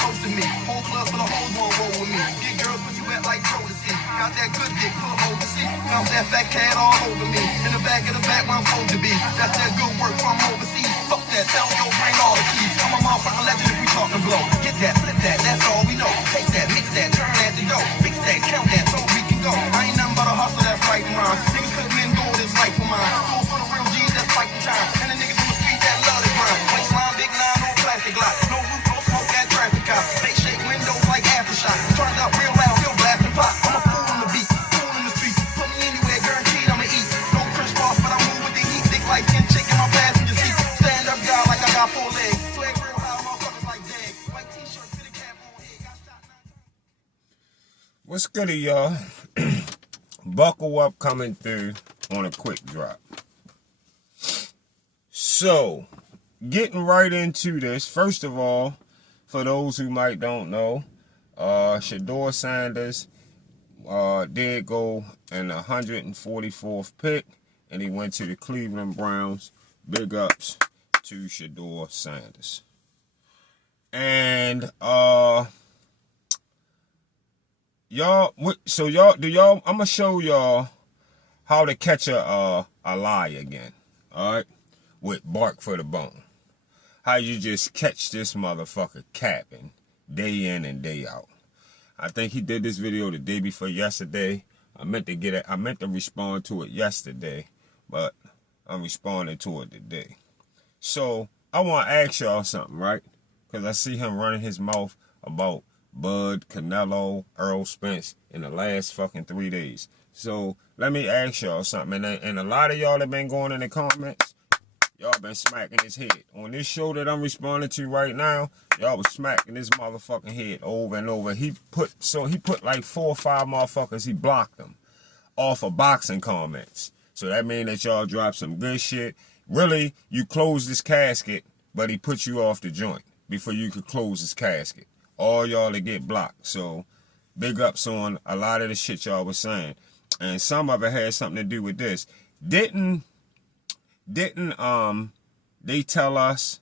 close to me. Whole club full of hoes won't roll with me. Get girls pussy wet like Jodeci. Got that good dick, pull overseas. Bounce that fat cat all over me. In the back of the back where I'm supposed to be. That's that good work from overseas. Fuck that, tell yo, bring all the keys. I'm a motherfucking legend if we talking blow. Get that, flip that, that's all we know. Take that, mix that, turn that to dough. Fix that, count that, so we can go. I ain't nothing but a hustler that's fighting rhymes. Niggas couldn't endure this life of mine. Do it for the real G's that's fighting time. And the niggas in the street that love the grind. Waistline, big line, no plastic lot. No roof, no smoke, that traffic cop. They shake windows like aftershock. Turned up real loud, real blast and pop. I'm a fool on the beat, fool in the streets. Put me anywhere, guaranteed I'ma eat. No Chris Boss, but I move with the heat. Thick light skin chick in my passenger seat. Stand up guy like I got 4 legs. Swag real loud, motherfuckers like dag. White t-shirt, fitted cap on head. Got shot 9 times. What's goody, y'all? Buckle up, coming through on a quick drop. So, getting right into this. First of all, for those who might don't know, Shedeur Sanders did go in the 144th pick, and he went to the Cleveland Browns. Big ups to Shedeur Sanders. And y'all, I'm gonna show y'all how to catch a lie again. All right, with bark for the bone. How you just catch this motherfucker capping day in and day out. I think he did this video the day before yesterday. I meant to respond to it yesterday, but I'm responding to it today. So I want to ask y'all something, right? Because I see him running his mouth about Bud, Canelo, Earl Spence in the last fucking 3 days. So let me ask y'all something. And a lot of y'all that been going in the comments, y'all been smacking his head. On this show that I'm responding to right now, y'all was smacking his motherfucking head over and over. He put like 4 or 5 motherfuckers, he blocked them off of boxing comments. So that means that y'all dropped some good shit. Really, you closed this casket, but he put you off the joint before you could close his casket. All y'all to get blocked. So big ups on a lot of the shit y'all was saying. And some of it had something to do with this. Didn't they tell us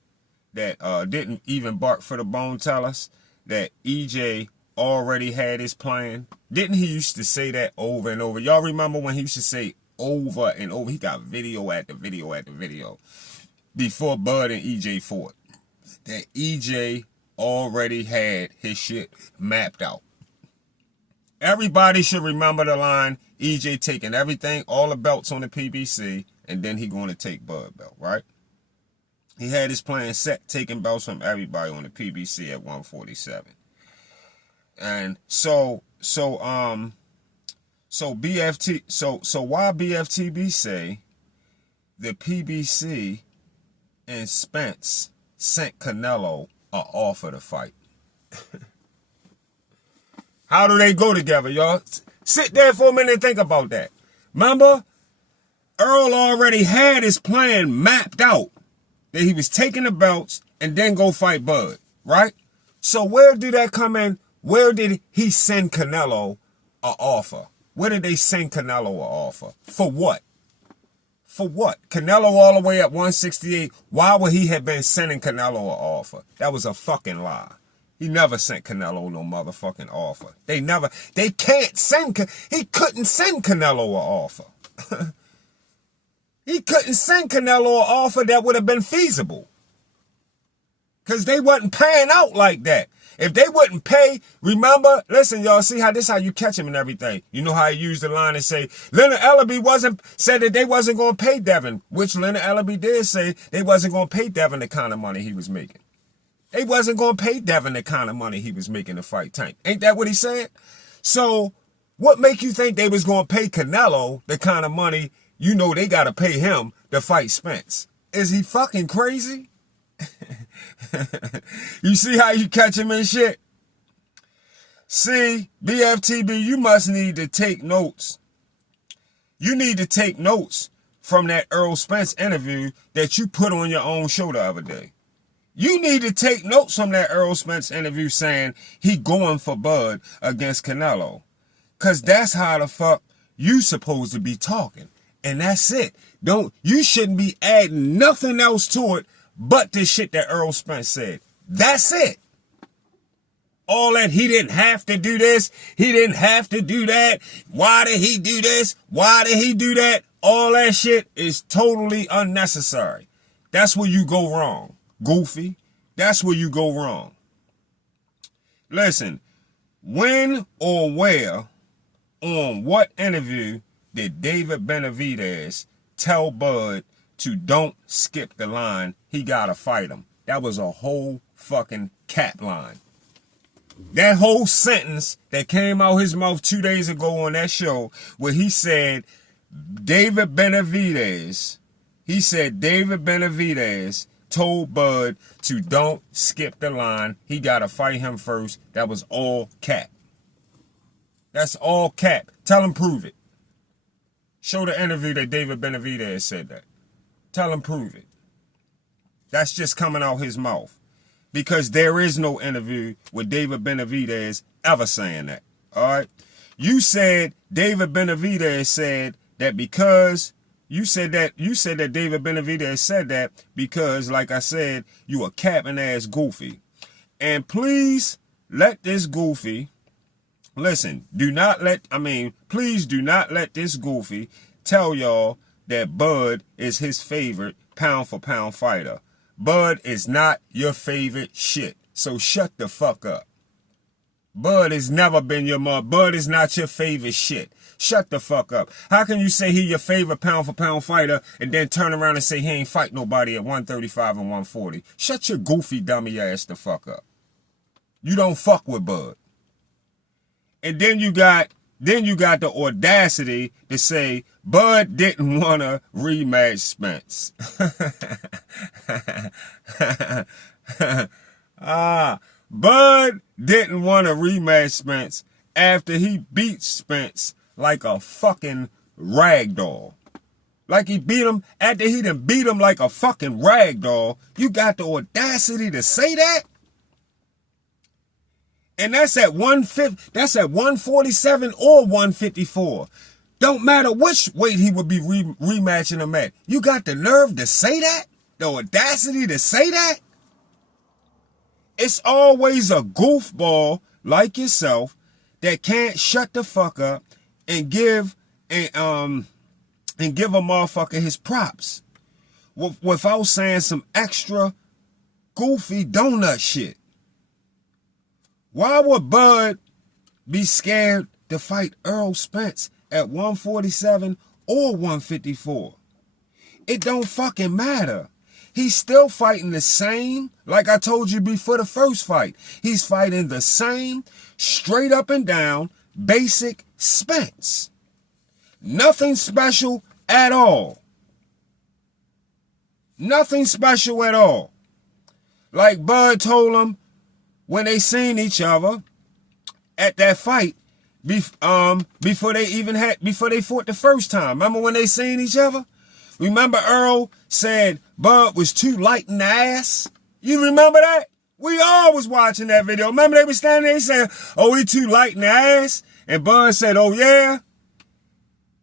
that didn't even Bark for the Bone tell us that EJ already had his plan? Didn't he used to say that over and over? Y'all remember when he used to say over and over? He got video after video after video before Bud and EJ fought. That EJ already had his shit mapped out. Everybody should remember the line, EJ taking everything, all the belts on the PBC, and then he going to take Bud belt, right? He had his plan set, taking belts from everybody on the PBC at 147. And so why BFTB say the PBC and Spence sent Canelo an offer to fight? How do they go together, y'all? Sit there for a minute and think about that. Remember, Earl already had his plan mapped out that he was taking the belts and then go fight Bud, right? So where did that come in? Where did he send Canelo an offer? Where did they send Canelo an offer? For what? For what? Canelo all the way at 168. Why would he have been sending Canelo an offer? That was a fucking lie. He never sent Canelo no motherfucking offer. He couldn't send Canelo an offer. He couldn't send Canelo an offer that would have been feasible. Because they wasn't paying out like that. If they wouldn't pay, remember, listen, y'all, see how you catch him and everything. You know how he used the line and say, Leonard Ellaby said that they wasn't going to pay Devin, which Leonard Ellaby did say they wasn't going to pay Devin the kind of money he was making. They wasn't going to pay Devin the kind of money he was making to fight Tank. Ain't that what he said? So what make you think they was going to pay Canelo the kind of money you know they got to pay him to fight Spence? Is he fucking crazy? You see how you catch him and shit? See, BFTB, you must need to take notes. You need to take notes from that Earl Spence interview that you put on your own show the other day. You need to take notes from that Earl Spence interview saying he going for Bud against Canelo. Because that's how the fuck you supposed to be talking. And that's it. You shouldn't be adding nothing else to it but the shit that Earl Spence said. That's it. All that he didn't have to do this, he didn't have to do that. Why did he do this? Why did he do that? All that shit is totally unnecessary. That's where you go wrong, Goofy. That's where you go wrong. Listen, when or where, on what interview did David Benavidez tell Bud to don't skip the line, he gotta fight him? That was a whole fucking cat line. That whole sentence that came out his mouth 2 days ago on that show where he said David Benavidez told Bud to don't skip the line. He got to fight him first. That was all cap. That's all cap. Tell him prove it. Show the interview that David Benavidez said that. Tell him prove it. That's just coming out his mouth. Because there is no interview with David Benavidez ever saying that. All right. You said David Benavidez said that because you said that David Benavidez said that because, like I said, you a capping ass goofy. And please let this goofy listen. Please do not let this goofy tell y'all that Bud is his favorite pound for pound fighter. Bud is not your favorite shit. So shut the fuck up. Bud has never been your mother. Bud is not your favorite shit. Shut the fuck up. How can you say he your favorite pound for pound fighter and then turn around and say he ain't fight nobody at 135 and 140? Shut your goofy dummy ass the fuck up. You don't fuck with Bud. And then you got the audacity to say Bud didn't want to rematch Spence. Bud didn't want to rematch Spence after he beat Spence like a fucking ragdoll. Like he beat him after he done beat him like a fucking ragdoll. You got the audacity to say that? And that's at 147 or 154. Don't matter which weight he would be rematching him at. You got the nerve to say that? The audacity to say that? It's always a goofball like yourself that can't shut the fuck up and give a motherfucker his props without saying some extra goofy donut shit. Why would Bud be scared to fight Errol Spence at 147 or 154? It don't fucking matter. He's still fighting the same, like I told you before the first fight. He's fighting the same, straight up and down, basic Spence. Nothing special at all. Nothing special at all. Like Bud told him when they seen each other at that fight, before they fought the first time. Remember when they seen each other? Remember Earl said Bud was too light in the ass? You remember that? We all was watching that video. Remember they was standing there, he said, oh, he too light in the ass? And Bud said, oh yeah?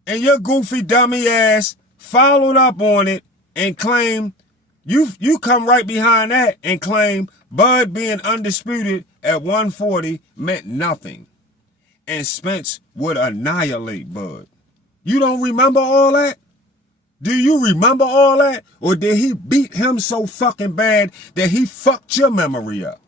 And your goofy dummy ass followed up on it and claimed, you come right behind that and claim Bud being undisputed at 140 meant nothing. And Spence would annihilate Bud. You don't remember all that? Do you remember all that? Or did he beat him so fucking bad that he fucked your memory up?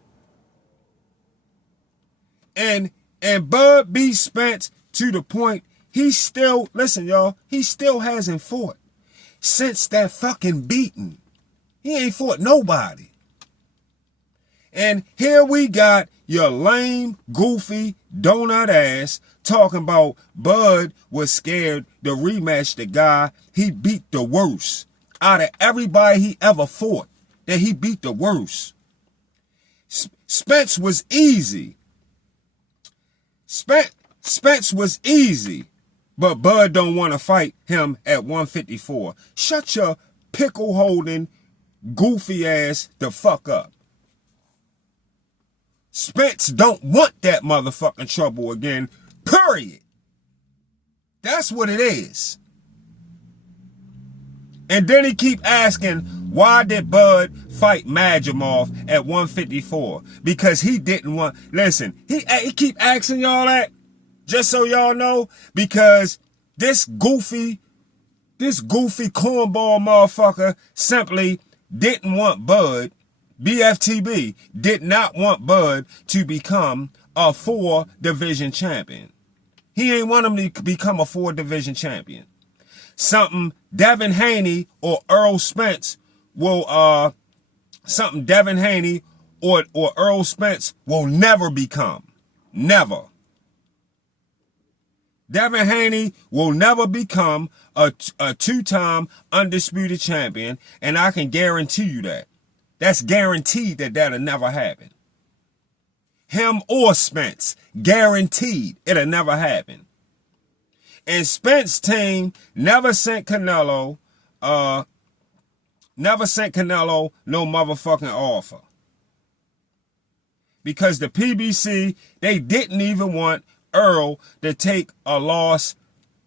And Bud beat Spence to the point he still, listen y'all, he still hasn't fought since that fucking beating. He ain't fought nobody. And here we got your lame, goofy, donut ass talking about Bud was scared to rematch the guy he beat the worst. Out of everybody he ever fought, that he beat the worst. Spence was easy. Spence was easy. But Bud don't want to fight him at 154. Shut your pickle holding goofy ass the fuck up. Spence don't want that motherfucking trouble again, period. That's what it is. And then he keep asking, why did Bud fight Madrimov at 154? Because he didn't want, listen, he keep asking y'all that, just so y'all know, because this goofy cornball motherfucker simply didn't want Bud, BFTB, did not want Bud to become a 4-division champion. He ain't want him to become a 4-division champion. Something Devin Haney or Earl Spence will, or Earl Spence will never become. Never. Devin Haney will never become a 2-time undisputed champion, and I can guarantee you that. That's guaranteed that that'll never happen. Him or Spence, guaranteed it'll never happen. And Spence team never sent Canelo no motherfucking offer. Because the PBC, they didn't even want Earl to take a loss,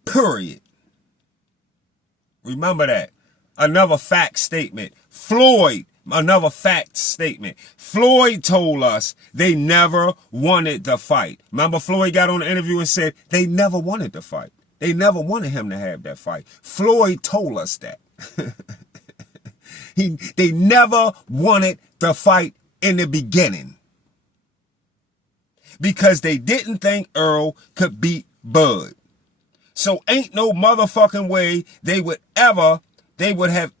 period. Remember that. Another fact statement. Floyd, another fact statement. Floyd told us they never wanted to fight. Remember, Floyd got on the interview and said they never wanted to fight. They never wanted him to have that fight. Floyd told us that. They never wanted to fight in the beginning. Because they didn't think Earl could beat Bud. So ain't no motherfucking way they would have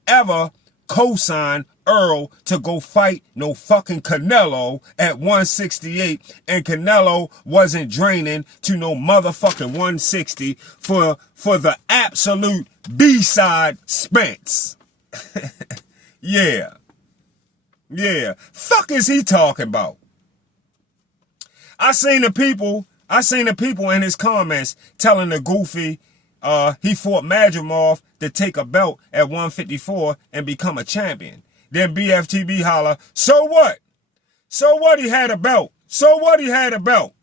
ever co-signed Earl to go fight no fucking Canelo at 168, and Canelo wasn't draining to no motherfucking 160 for the absolute B-side Spence. Yeah. Fuck is he talking about? I seen the people in his comments telling the goofy he fought Madrimov to take a belt at 154 and become a champion. Then BFTB holler, so what? So what he had a belt? So what he had a belt?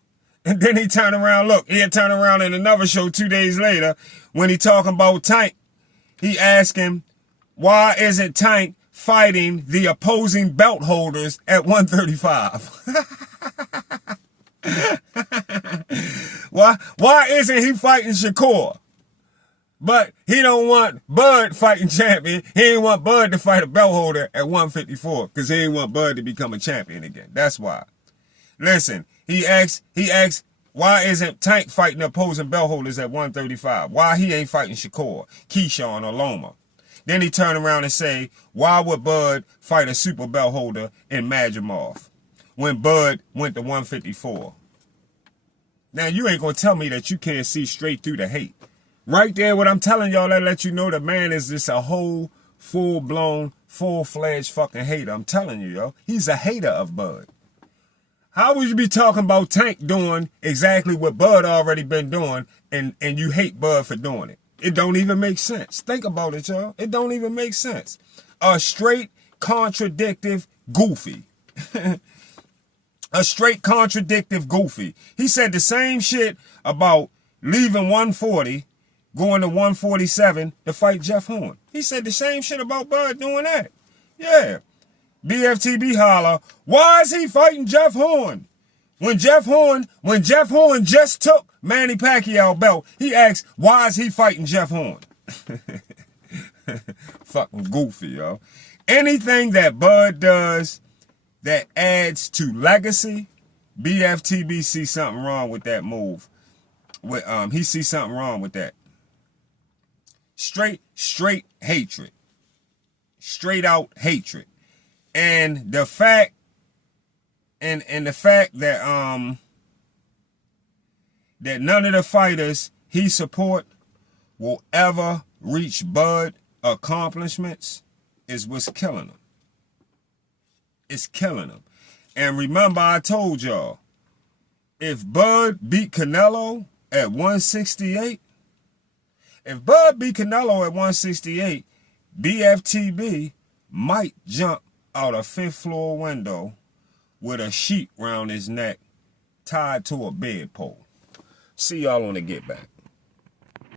And then he turned around, look, he'd turn around in another show 2 days later when he talking about Tank. He asked him, why isn't Tank fighting the opposing belt holders at 135? Why isn't he fighting Shakur? But he don't want Bud fighting champion. He ain't want Bud to fight a belt holder at 154 because he ain't want Bud to become a champion again. That's why. Listen, he asked, why isn't Tank fighting opposing belt holders at 135? Why he ain't fighting Shakur, Keyshawn, or Loma? Then he turned around and say, why would Bud fight a super belt holder in Madrimov when Bud went to 154? Now, you ain't going to tell me that you can't see straight through the hate. Right there, what I'm telling y'all, that let you know the man is just a whole full-blown, full-fledged fucking hater. I'm telling you, yo. He's a hater of Bud. How would you be talking about Tank doing exactly what Bud already been doing and you hate Bud for doing it? It don't even make sense. Think about it, y'all. It don't even make sense. A straight contradictive goofy. A straight contradictive goofy. He said the same shit about leaving 140, going to 147 to fight Jeff Horn. He said the same shit about Bud doing that. Yeah. BFTB holler, why is he fighting Jeff Horn? When Jeff Horn just took Manny Pacquiao belt, he asked, why is he fighting Jeff Horn? Fucking goofy, yo. Anything that Bud does that adds to legacy, BFTB sees something wrong with that move. He sees something wrong with that. Straight hatred. Straight out hatred. And the fact that that none of the fighters he support will ever reach Bud accomplishments is what's killing him. It's killing him. And remember, I told y'all, if Bud beat Canelo at 168, BFTB might jump out a 5th floor window with a sheet round his neck tied to a bedpole. See y'all on the Get Back.